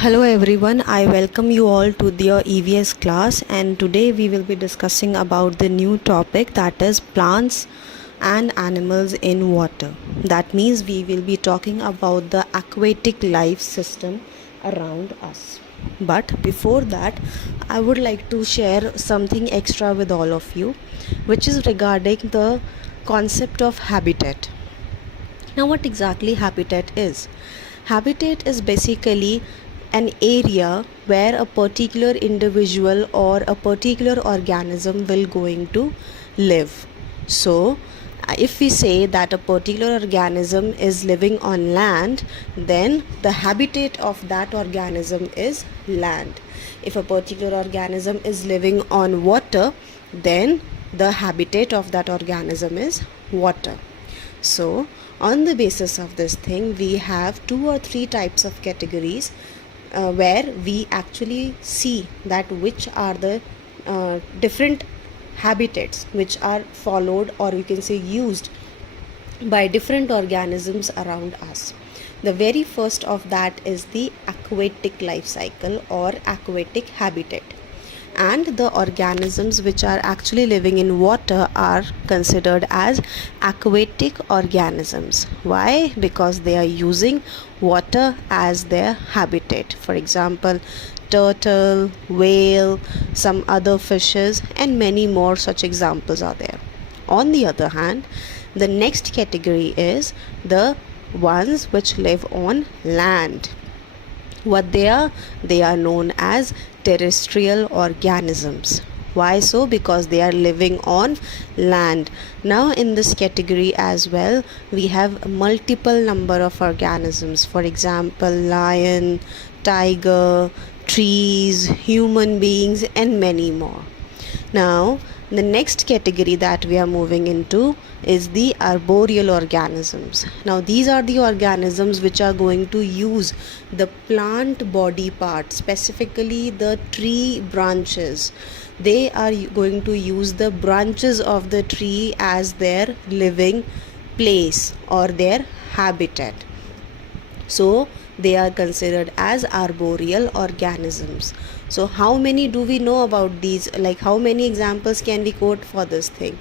Hello everyone, I welcome you all to the EVS class, and today we will be discussing about the new topic, that is plants and animals in water. That means we will be talking about the aquatic life system around us. But before that, I would like to share something extra with all of you, which is regarding the concept of habitat. Now, what exactly habitat is? Habitat is basically an area where a particular individual or a particular organism will going to live. So, if we say that a particular organism is living on land, then the habitat of that organism is land. If a particular organism is living on water, then the habitat of that organism is water. So, on the basis of this thing, we have 2 or 3 types of categories where we actually see that which are the different habitats which are followed, or you can say used, by different organisms around us. The very first of that is the aquatic life cycle or aquatic habitat. And the organisms which are actually living in water are considered as aquatic organisms. Why? Because they are using water as their habitat. For example, turtle, whale, some other fishes, and many more such examples are there. On the other hand, the next category is the ones which live on land. What they are known as terrestrial organisms. Why so? Because they are living on land. Now in this category as well, we have multiple number of organisms. For example, lion, tiger, trees, human beings, and many more. Now the next category that we are moving into is the arboreal organisms. Now these are the organisms which are going to use the plant body part, specifically the tree branches. They are going to use the branches of the tree as their living place or their habitat. So they are considered as arboreal organisms. So how many do we know about these? Like, how many examples can we quote for this thing?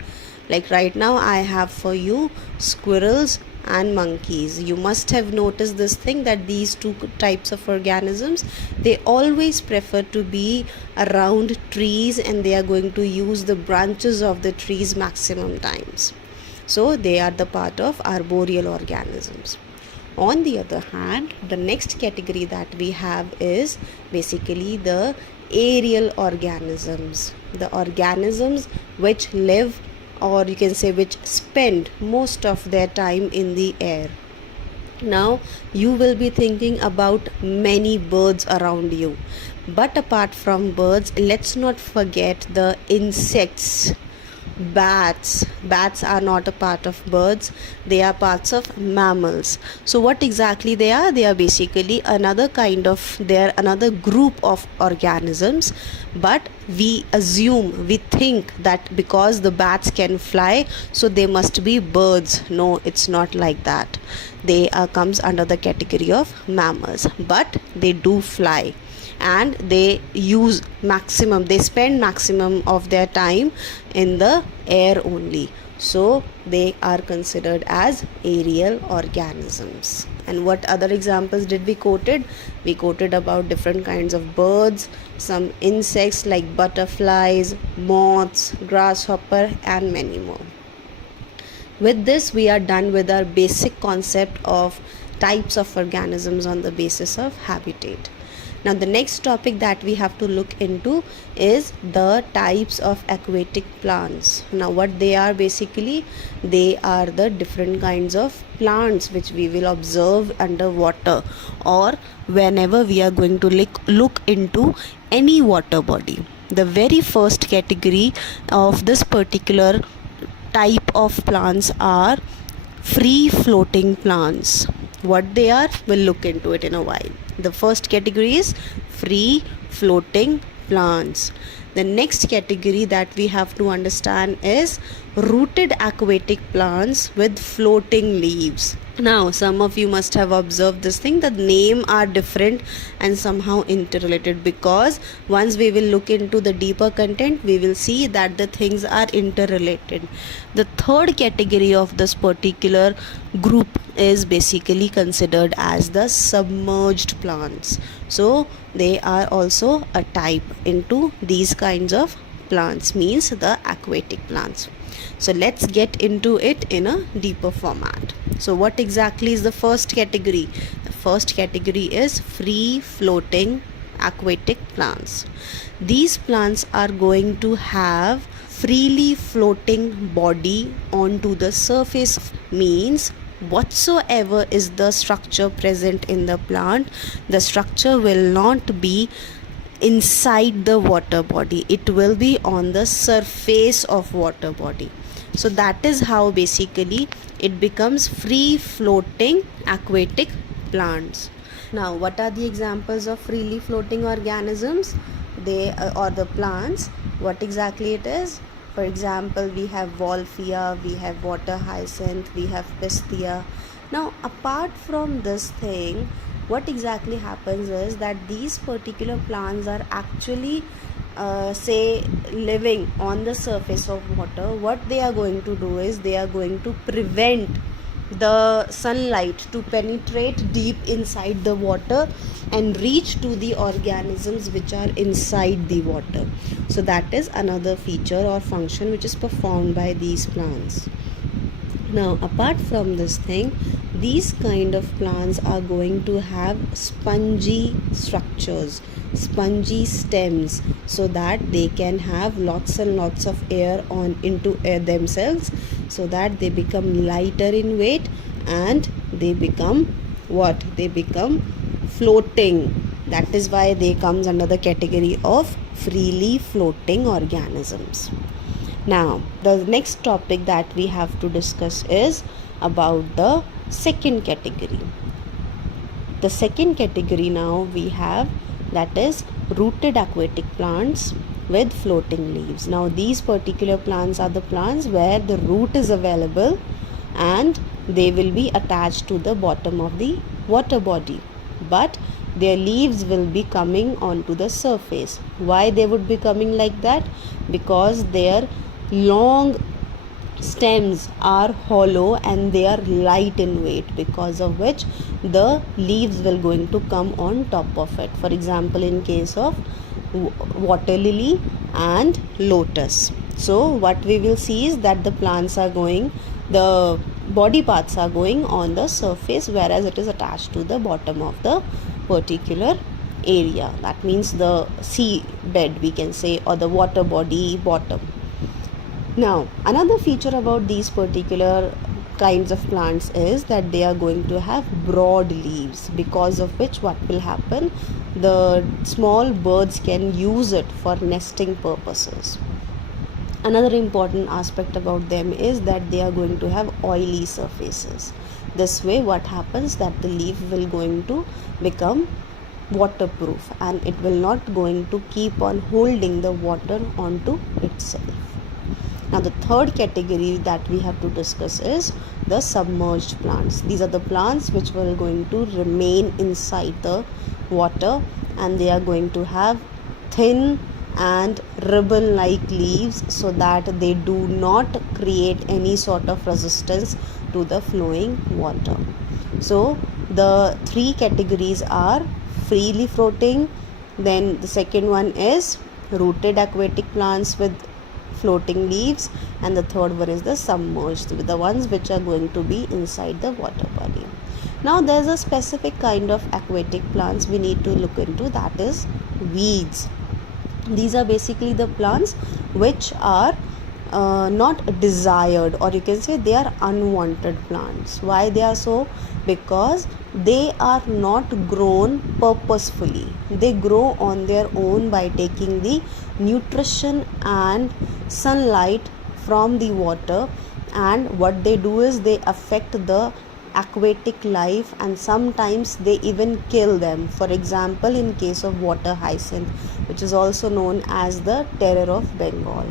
Like right now I have for you squirrels and monkeys. You must have noticed this thing, that these 2 types of organisms, they always prefer to be around trees, and they are going to use the branches of the trees maximum times. So they are the part of arboreal organisms. On the other hand, the next category that we have is basically the aerial organisms. The organisms which live, or you can say which spend most of their time in the air. Now you will be thinking about many birds around you, but apart from birds, let's not forget the insects. Bats are not a part of birds, they are parts of mammals. So what exactly they are? They are basically another kind of, they are another group of organisms, but we think that because the bats can fly, so they must be birds. No, it's not like that. They comes under the category of mammals, but they do fly, and they spend maximum of their time in the air only. So they are considered as aerial organisms. And what other examples did we quoted? We quoted about different kinds of birds, some insects like butterflies, moths, grasshopper, and many more. With this, we are done with our basic concept of types of organisms on the basis of habitat. Now the next topic that we have to look into is the types of aquatic plants. Now what they are basically, they are the different kinds of plants which we will observe underwater, or whenever we are going to look into any water body. The very first category of this particular type of plants are free floating plants. What they are, we'll look into it in a while. The first category is free floating plants. The next category that we have to understand is rooted aquatic plants with floating leaves. Now, some of you must have observed this thing, the name are different and somehow interrelated, because once we will look into the deeper content, we will see that the things are interrelated. The third category of this particular group is basically considered as the submerged plants. So they are also a type into these kinds of plants, means the aquatic plants. So let's get into it in a deeper format. So what exactly is the first category? The first category is free floating aquatic plants. These plants are going to have freely floating body onto the surface, means whatsoever is the structure present in the plant, the structure will not be inside the water body, it will be on the surface of water body. So that is how basically it becomes free floating aquatic plants. Now, what are the examples of freely floating organisms? They or the plants, what exactly it is? For example, we have Wolffia, we have water hyacinth, we have Pistia. Now, apart from this thing, what exactly happens is that these particular plants are actually say living on the surface of water. What they are going to do is they are going to prevent the sunlight to penetrate deep inside the water and reach to the organisms which are inside the water. So that is another feature or function which is performed by these plants. Now, apart from this thing, these kind of plants are going to have spongy structures, spongy stems, so that they can have lots and lots of air on into air themselves, so that they become lighter in weight and they become what? They become floating. That is why they comes under the category of freely floating organisms. Now, the next topic that we have to discuss is about the second category. The second category now we have, that is rooted aquatic plants with floating leaves. Now, these particular plants are the plants where the root is available and they will be attached to the bottom of the water body, but their leaves will be coming onto the surface. Why they would be coming like that? Because their long stems are hollow and they are light in weight, because of which the leaves will going to come on top of it. For example, in case of water lily and lotus. So what we will see is that the plants are going, the body parts are going on the surface, whereas it is attached to the bottom of the particular area. That means the sea bed, we can say, or the water body bottom. Now, another feature about these particular kinds of plants is that they are going to have broad leaves, because of which what will happen, the small birds can use it for nesting purposes. Another important aspect about them is that they are going to have oily surfaces. This way what happens, that the leaf will going to become waterproof and it will not going to keep on holding the water onto itself. Now, the third category that we have to discuss is the submerged plants. These are the plants which will going to remain inside the water and they are going to have thin and ribbon-like leaves, so that they do not create any sort of resistance to the flowing water. So, the three categories are freely floating, then the second one is rooted aquatic plants with floating leaves, and the third one is the submerged, the ones which are going to be inside the water body. Now, there's a specific kind of aquatic plants we need to look into, that is weeds. These are basically the plants which are not desired, or you can say they are unwanted plants. Why they are so? Because they are not grown purposefully. They grow on their own by taking the nutrition and sunlight from the water, and what they do is they affect the aquatic life and sometimes they even kill them. For example, in case of water hyacinth, which is also known as the terror of Bengal.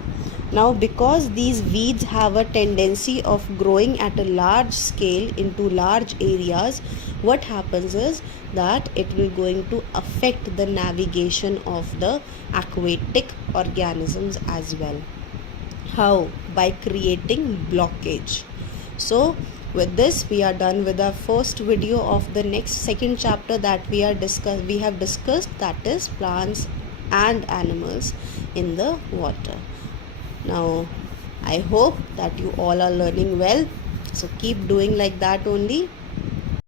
Now, because these weeds have a tendency of growing at a large scale into large areas, what happens is that it will going to affect the navigation of the aquatic organisms as well. How? By creating blockage. So with this we are done with our first video of the second chapter that we have discussed, that is plants and animals in the water. Now I hope that you all are learning well, so keep doing like that only.